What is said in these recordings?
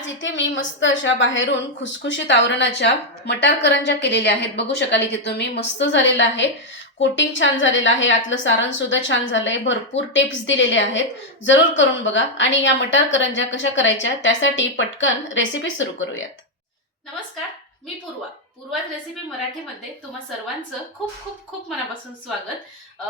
आज इथे मी मस्त अशा बाहेरून खुसखुशीत आवरणाच्या मटार करंजा केलेल्या आहेत. बघू शकाल इथे तुम्ही. मस्त झालेलं आहे. कोटिंग छान झालेलं आहे. आतलं सारण सुद्धा छान झालंय. भरपूर टिप्स दिलेले आहेत. जरूर करून बघा. आणि या मटार करंजा कशा करायच्या त्यासाठी पटकन रेसिपी सुरू करूयात. नमस्कार. मी पूर्वा. पूर्वात रेसिपी मराठीमध्ये तुम्हा सर्वांचं खूप खूप खूप मनापासून स्वागत.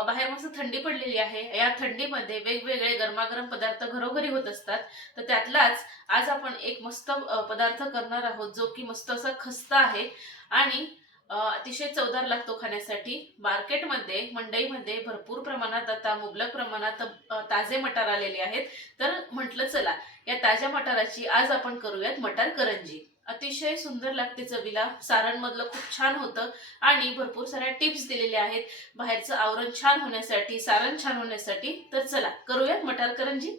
बाहेर मस्त थंडी पडलेली आहे. या थंडीमध्ये वेगवेगळे गरमागरम पदार्थ घरोघरी होत असतात. तर त्यातलाच आज आपण एक मस्त पदार्थ करणार आहोत जो की मस्त असा खस्ता आहे. आणि अतिशय चवदार लागतो खाण्यासाठी. मार्केटमध्ये मंडईमध्ये भरपूर प्रमाणात आता मुबलक प्रमाणात ताजे मटार आलेले आहेत. तर म्हटलं चला या ताज्या मटाराची आज आपण करूयात मटार करंजी. अतिशय सुंदर लागते चवीला. सारणमधलं खूप छान होतं आणि भरपूर साऱ्या टिप्स दिलेल्या आहेत. बाहेरचं आवरण छान होण्यासाठी सारण छान होण्यासाठी तर चला करूयात मटार करंजी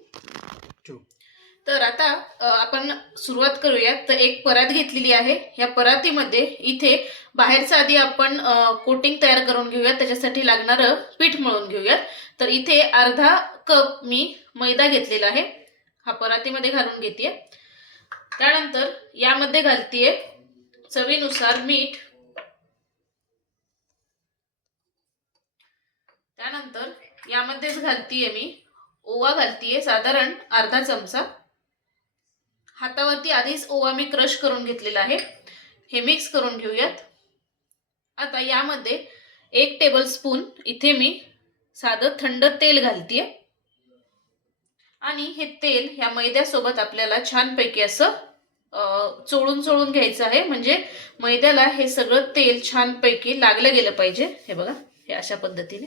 तर आता आपण सुरुवात करूयात. तर एक परात घेतलेली आहे. या परातीमध्ये इथे बाहेरचं आधी आपण कोटिंग तयार करून घेऊयात. त्याच्यासाठी लागणारं पीठ मळून घेऊयात. तर इथे अर्धा कप मी मैदा घेतलेला आहे. हा परातीमध्ये घालून घेते त्यानंतर यामध्ये घालतीये चवीनुसार मीठ. त्यानंतर यामध्येच घालतीये मी ओवा घालतीये साधारण अर्धा चमचा. हातावरती आधीच ओवा मी क्रश करून घेतलेला आहे. हे मिक्स करून घेऊयात. आता यामध्ये एक टेबल स्पून इथे मी साधं थंड तेल घालतीये. आणि हे तेल ह्या मैद्यासोबत आपल्याला छानपैकी असं चोळून चोळून घ्यायचं आहे. म्हणजे मैद्याला हे सगळं तेल छानपैकी लागलं गेलं पाहिजे. हे बघा हे अशा पद्धतीने.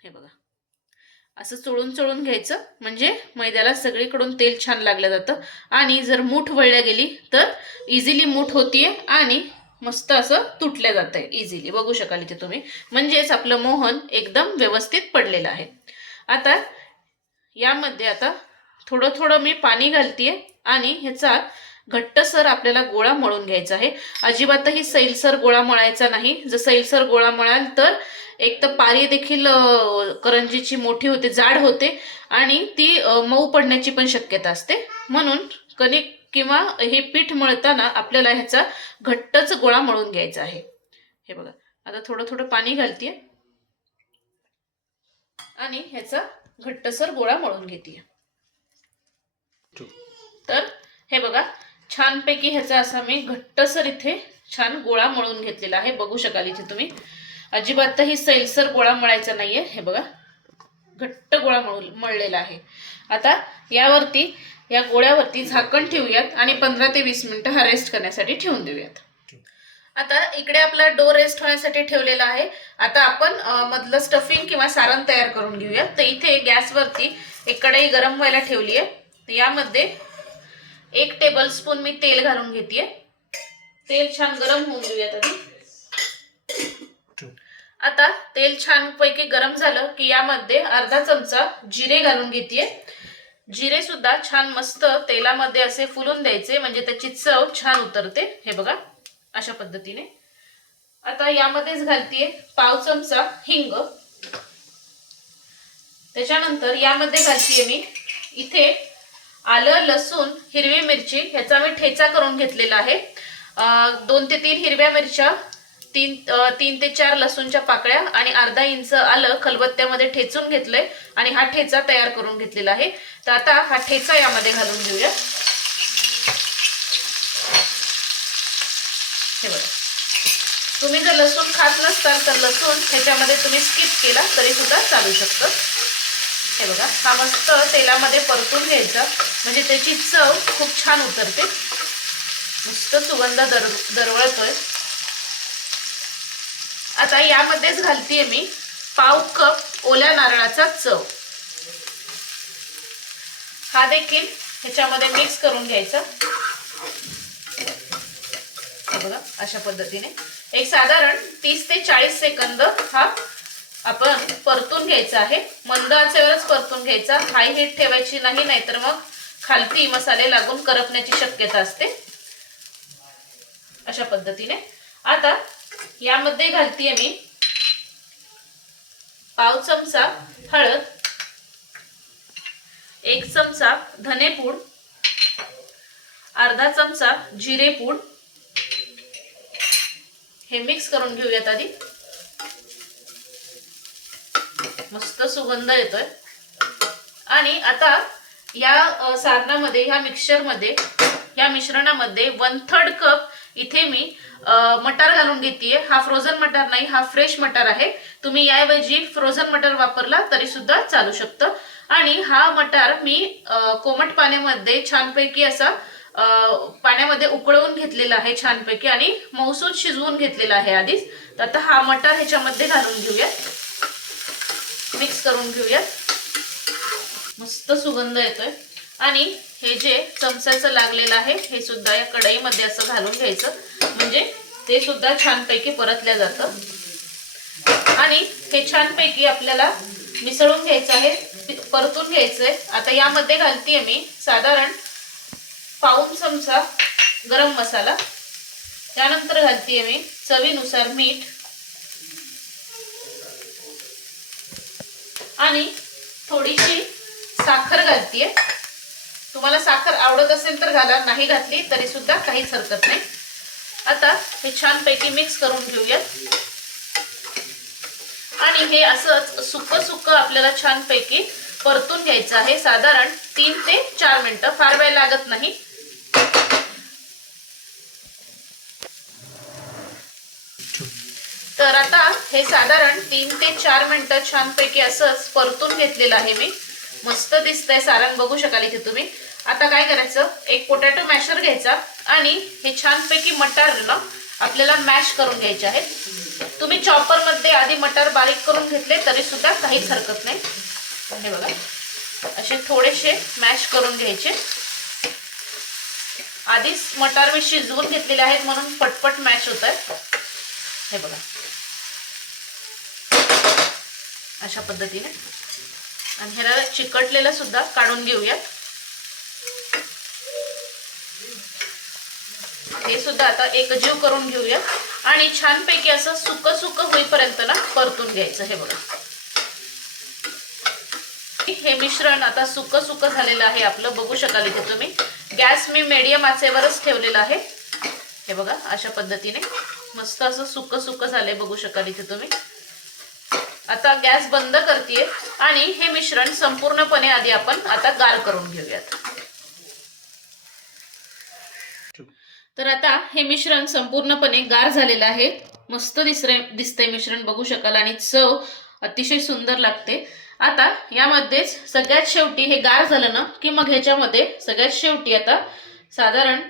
हे बघा. असं चोळून चोळून घ्यायचं. म्हणजे मैद्याला सगळीकडून तेल छान लागलं जातं. आणि जर मूठ वळल्या गेली तर इझिली मूठ होतीये आणि मस्त असं तुटलं जातं आहे इझिली बघू शकाल इथे तुम्ही. म्हणजेच आपलं मोहन एकदम व्यवस्थित पडलेलं आहे. आता यामध्ये आता थोडं थोडं मी पाणी घालतीये आणि ह्याचा घट्टसर आपल्याला गोळा मळून घ्यायचा आहे. अजिबातही सैलसर गोळा मळायचा नाही. जर सैलसर गोळा मळाल तर एक तर पारी देखील करंजीची मोठी होते जाड होते आणि ती मऊ पडण्याची पण शक्यता असते. म्हणून कणिक किंवा हे पीठ मळताना आपल्याला ह्याचा घट्टच गोळा मळून घ्यायचा आहे. हे बघा आता थोडं थोडं पाणी घालतीये. आणि ह्याचा घट्टसर गोळा मळून घेते तर हे बघा छानपैकी ह्याचा असा मी घट्टसर इथे छान गोळा मळून घेतलेला आहे. बघू शकाल इथे तुम्ही. अजिबातही सैलसर गोळा मळायचा नाहीये. हे बघा घट्ट गोळा मळू मळलेला आहे. आता यावरती या गोळ्यावरती झाकण ठेवूयात आणि पंधरा ते वीस मिनिटं हा रेस्ट करण्यासाठी ठेवून देऊयात. आता इकडे आपला डो रेस्ट होण्यासाठी ठेवलेला आहे. आता आपण मधलं स्टफिंग किंवा सारण तयार करून घेऊयात. तर इथे गॅसवरती एक कढई गरम व्हायला ठेवली आहे तर यामध्ये एक टेबल स्पून मी तेल घालून घेते तेल छान गरम होऊन देऊयात आधी. आता तेल छान पैकी गरम झालं की यामध्ये अर्धा चमचा जिरे घालून घेते जिरे सुद्धा छान मस्त तेलामध्ये असे फुलून द्यायचे म्हणजे त्याची चव छान उतरते. हे बघा अशा पद्धतीने. आता यामध्येच घालतीये पाव चमचा हिंग. त्याच्यानंतर यामध्ये घालतीये मी इथे आलं लसूण हिरवी मिरची ह्याचा मी ठेचा करून घेतलेला आहे. दोन ते तीन हिरव्या मिरच्या तीन तीन ते चार लसूणच्या पाकळ्या आणि अर्धा इंच आलं खलबत्त्यामध्ये ठेचून घेतलंय आणि हा ठेचा तयार करून घेतलेला आहे. तर आता हा ठेचा यामध्ये घालून घेऊया. हे बघा. तुम्ही जर लसूण खात नसताल तर लसूण ह्याच्यामध्ये तुम्ही स्किप केला तरी सुद्धा चालू शकतं. हे बघा हा मस्त तेलामध्ये परतून घ्यायचा. म्हणजे त्याची चव खूप छान उतरते. मस्त सुगंध दर दरवळतोय. आता यामध्येच घालतीये मी पाव कप ओल्या नारळाचा चव. हा देखील ह्याच्यामध्ये मिक्स करून घ्यायचा. बघा अशा पद्धतीने. एक साधारण तीस ते चाळीस सेकंद हा आपण परतून घ्यायचा आहे. मंद आचेवरच परतून घ्यायचा. हाय हीट ठेवायची नाही नाहीतर मग खालती मसाले लागून करपण्याची शक्यता असते. अशा पद्धतीने. आता यामध्ये घालतीये मी. पाव चमचा हळद एक चमचा धनेपूड अर्धा चमचा जिरेपूड. हे मिक्स करून घेऊयात आधी. मस्त सुगंध येतोय. आणि आता या सारणामध्ये ह्या मिक्सचरमध्ये या मिश्रणामध्ये वन थर्ड कप इथे मी मटार घालून घेतेय. हा फ्रोझन मटार नाही हा फ्रेश मटार आहे. तुम्ही याऐवजी फ्रोझन मटार वापरला तरी सुद्धा चालू शकतं. आणि हा मटार मी कोमट पाण्यामध्ये छानपैकी असा पाण्यामध्ये उकळवून घेतलेला आहे छानपैकी आणि मौसूद शिजवून घेतलेला आहे आधीच. तर आता हा मटार ह्याच्यामध्ये घालून घेऊयात मिक्स करून घेऊयात मस्त सुगंध येतोय. आणि हे जे चमच्याचं लागलेलं आहे हे सुद्धा या कढईमध्ये असं घालून घ्यायचं. म्हणजे ते सुद्धा छानपैकी परतल्या जातं. आणि हे छानपैकी आपल्याला मिसळून घ्यायचं आहे परतून घ्यायचंय. आता यामध्ये घालतीये मी साधारण पाऊन चमचा गरम मसाला. त्यानंतर घालतीये मी चवीनुसार मीठ. आणि थोडीशी साखर घालतीये. तुम्हाला साखर आवडत असेल तर घाला नाही घातली तरी सुद्धा काहीच हरकत नाही. आता हे छानपैकी मिक्स करून घेऊयात. आणि हे असंच सुक सुक आपल्याला छानपैकी परतून घ्यायचं आहे. साधारण तीन ते चार मिनिटं. फार वेळ लागत नाही. तर आता हे साधारण तीन ते चार मिनिटं छानपैकी असंच परतून घेतलेलं आहे मी. मस्त दिसतंय सारण बघू शकाल इथे तुम्ही. आता काय करायचं? एक पोटॅटो मॅशर घ्यायचा आणि हे छानपैकी मटार ना आपल्याला मॅश करून घ्यायचे आहेत. तुम्ही चॉपरमध्ये आधी मटार बारीक करून घेतले तरी सुद्धा काहीच हरकत नाही. हे बघा. असे थोडेसे मॅश करून घ्यायचे. आधीच मटार मी शिजवून घेतलेले आहेत म्हणून पटपट मॅश होत आहे हे बघा. अशा पद्धतीने. आणि ह्याला चिकटलेलं सुद्धा काढून घेऊयात. हे सुद्धा आता एकजीव करून घेऊया. आणि छानपैकी असं सुक सुक होईपर्यंत ना परतून घ्यायचं हे बघा. हे मिश्रण आता सुक सुक झालेलं आहे आपलं. बघू शकाल इथे तुम्ही. गॅस मी मीडियम आचेवरच ठेवलेला आहे. हे बघा अशा पद्धतीने. मस्त असं सुक सुक झालंय बघू शकाल इथे तुम्ही. आता गॅस बंद करते आणि हे मिश्रण संपूर्णपणे आधी आपण आता गार करून घेऊयात. तर आता हे मिश्रण संपूर्णपणे गार झालेलं आहे. मस्त दिसरे दिसतंय मिश्रण बघू शकाल. आणि चव अतिशय सुंदर लागते. आता यामध्येच सगळ्यात शेवटी हे गार झालं ना की मग ह्याच्यामध्ये सगळ्यात शेवटी आता साधारण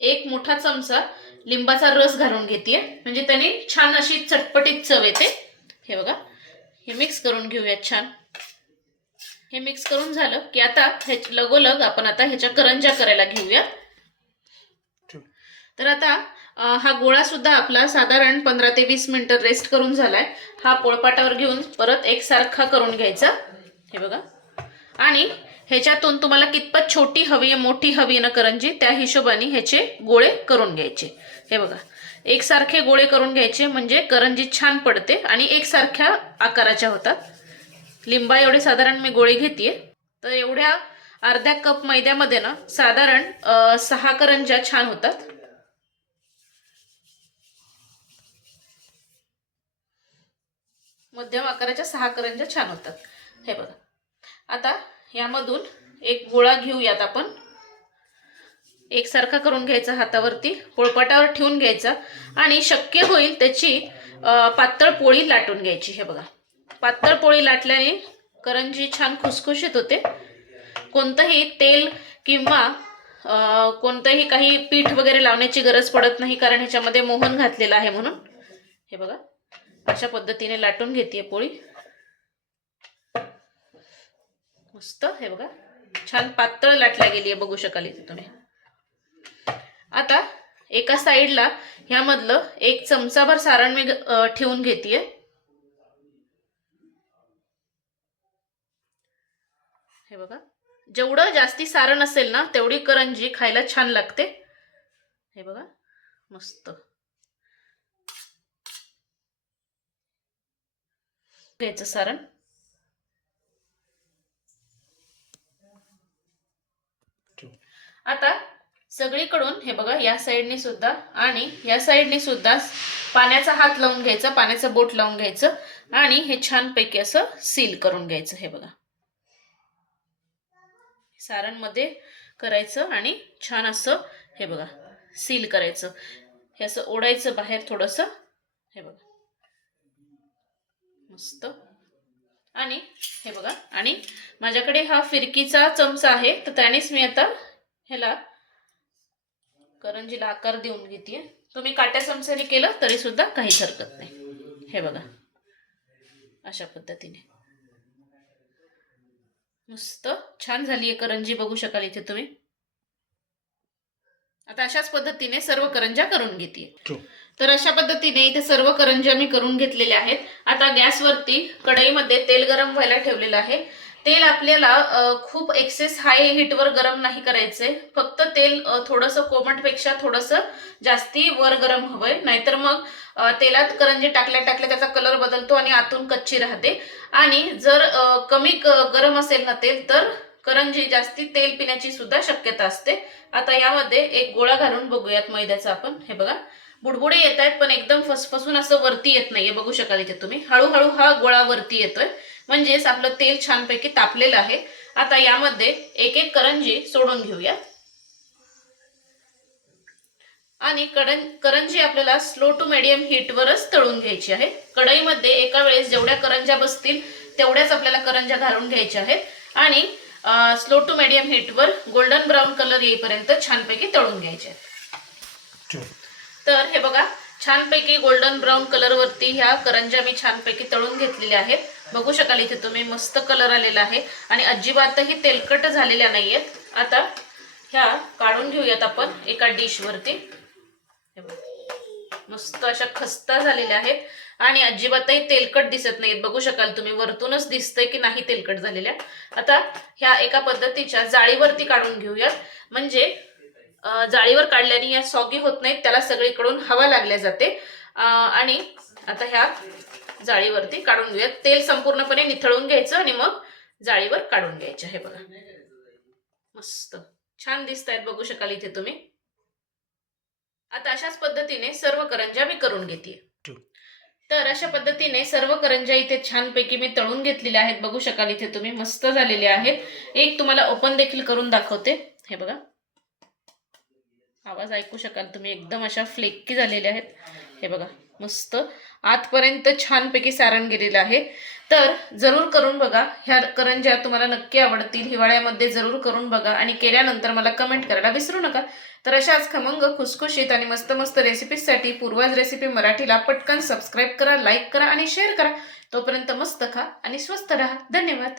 एक मोठा चमचा लिंबाचा रस घालून घेते म्हणजे त्याने छान अशी चटपटीत चव येते. हे बघा. हे मिक्स करून घेऊयात छान. हे मिक्स करून झालं की आता ह्या लगोलग आपण आता ह्याच्या करंजा करायला घेऊया. तर आता हा गोळा सुद्धा आपला साधारण पंधरा ते वीस मिनिटं रेस्ट करून झालाय. हा पोळपाटावर घेऊन परत एकसारखा करून घ्यायचा. हे बघा. आणि ह्याच्यातून तुम्हाला कितपत छोटी हवी आहे मोठी हवी आहे ना करंजी त्या हिशोबाने ह्याचे गोळे करून घ्यायचे. हे बघा. एकसारखे गोळे करून घ्यायचे म्हणजे करंजी छान पडते आणि एकसारख्या आकाराच्या होतात. लिंबा एवढे साधारण मी गोळे घेते तर एवढ्या अर्ध्या कप मैद्यामध्ये ना साधारण सहा करंज्या छान होतात. मध्यम आकाराच्या सहा करंज्या छान होतात. हे बघा. आता यामधून एक गोळा घेऊयात आपण. एकसारखा करून घ्यायचा हातावरती पोळपाटावर ठेवून घ्यायचा आणि शक्य होईल त्याची पातळ पोळी लाटून घ्यायची. हे बघा. पातळ पोळी लाटल्याने करंजी छान खुसखुशीत होते. कोणतंही तेल किंवा कोणतंही काही पीठ वगैरे लावण्याची गरज पडत नाही कारण ह्याच्यामध्ये मोहन घातलेलं आहे म्हणून. हे बघा. अशा पद्धतीने लाटून घेते पोळी. मस्त. हे बघा. छान पातळ लाटल्या गेली आहे बघू शकाल इथे तुम्ही. आता एका साईडला ह्यामधलं एक चमचाभर सारण मी ठेवून घेते हे बघा. जेवढं जास्ती सारण असेल ना तेवढी करंजी खायला छान लागते. हे बघा. मस्त. घ्यायचं सारण. आता सगळीकडून हे बघा या साईडने सुद्धा आणि या साईडने सुद्धा पाण्याचा हात लावून घ्यायचा पाण्याचं बोट लावून घ्यायचं आणि हे छानपैकी असं सील करून घ्यायचं हे बघा. सारणमध्ये करायचं आणि छान असं हे बघा सील करायचं. हे असं ओढायचं बाहेर थोडंसं हे बघा. मस्त. आणि हे बघा आणि माझ्याकडे हा फिरकीचा चमचा आहे तर त्यानेच मी आता ह्याला करंजीला आकार देऊन घेते तुम्ही काट्या चमच्याने केलं तरी सुद्धा काहीच हरकत नाही. हे बघा. अशा पद्धतीने. मस्त. छान झाली आहे करंजी. बघू शकाल इथे तुम्ही. आता अशाच पद्धतीने सर्व करंज्या करून घेते तर अशा पद्धतीने इथे सर्व करंज्या मी करून घेतलेल्या आहेत. आता गॅसवरती कढईमध्ये तेल गरम व्हायला ठेवलेलं आहे. तेल आपल्याला खूप एक्सेस हाय हीटवर गरम नाही करायचंय फक्त तेल थोडंसं कोमटपेक्षा थोडंसं जास्ती वर गरम हवंय. नाहीतर मग तेलात करंजी टाकल्या टाकल्या त्याचा कलर बदलतो आणि आतून कच्ची राहते. आणि जर कमी गरम असेल ना तेल तर करंजी जास्ती तेल पिण्याची सुद्धा शक्यता असते. आता यामध्ये एक गोळा घालून बघूयात मैद्याचा आपण. हे बघा. बुडबुडे येत आहेत पण एकदम फसफसून असं वरती येत नाहीये. बघू शकाल इथे तुम्ही. हळूहळू हा गोळा वरती येतोय. म्हणजेच आपलं तेल छानपैकी तापलेलं आहे. आता यामध्ये एक एक करंजी सोडून घेऊया आणि करं करंजी आपल्याला स्लो टू मिडियम हीटवरच तळून घ्यायची आहे. कढईमध्ये एका वेळेस जेवढ्या करंज्या बसतील तेवढ्याच आपल्याला करंज्या घालून घ्यायच्या आहेत. आणि स्लो टू मिडियम हीटवर गोल्डन ब्राऊन कलर येईपर्यंत छानपैकी तळून घ्यायचे आहेत. तर हे बघा छानपैकी गोल्डन ब्राऊन कलर वरती ह्या करंज्या मी छानपैकी तळून घेतलेल्या आहेत. बघू शकाल इथे तुम्ही मस्त कलर आलेला आहे. आणि अजिबातही तेलकट झालेल्या नाहीयेत. आता ह्या काढून घेऊयात आपण एका डिशवरती मस्त अशा खस्ता झालेल्या आहेत. आणि अजिबातही तेलकट दिसत नाहीत बघू शकाल तुम्ही वरतूनच दिसतंय की नाही तेलकट झालेल्या. आता ह्या एका पद्धतीच्या जाळीवरती काढून घेऊयात. म्हणजे जाळीवर काढल्याने या सॉगी होत नाहीत त्याला सगळीकडून हवा लागल्या जाते. आणि आता ह्या जाळीवरती काढून घेऊयात. तेल संपूर्णपणे निथळून घ्यायचं आणि मग जाळीवर काढून घ्यायचं हे बघा. मस्त. छान दिसत आहेत बघू शकाल इथे तुम्ही. आता अशाच पद्धतीने सर्व करंज्या मी करून घेते. तर अशा पद्धतीने सर्व करंज्या इथे छानपैकी मी तळून घेतलेल्या आहेत. बघू शकाल इथे तुम्ही. मस्त झालेले आहेत. एक तुम्हाला ओपन देखील करून दाखवते. हे बघा. आवाज ऐकू शकाल तुम्ही. एकदम अशा फ्लेक्की झालेल्या आहेत. हे बघा. मस्त. आतपर्यंत छानपैकी सारण गेलेलं आहे. तर जरूर करून बघा. ह्या करंज्या तुम्हाला नक्की आवडतील हिवाळ्यामध्ये जरूर करून बघा आणि केल्यानंतर मला कमेंट करायला विसरू नका. तर अशाच खमंग खुसखुशीत आणि मस्त मस्त रेसिपीजसाठी पूर्वज रेसिपी मराठीला पटकन सबस्क्राईब करा लाईक करा आणि शेअर करा. तोपर्यंत मस्त खा आणि स्वस्त राहा. धन्यवाद.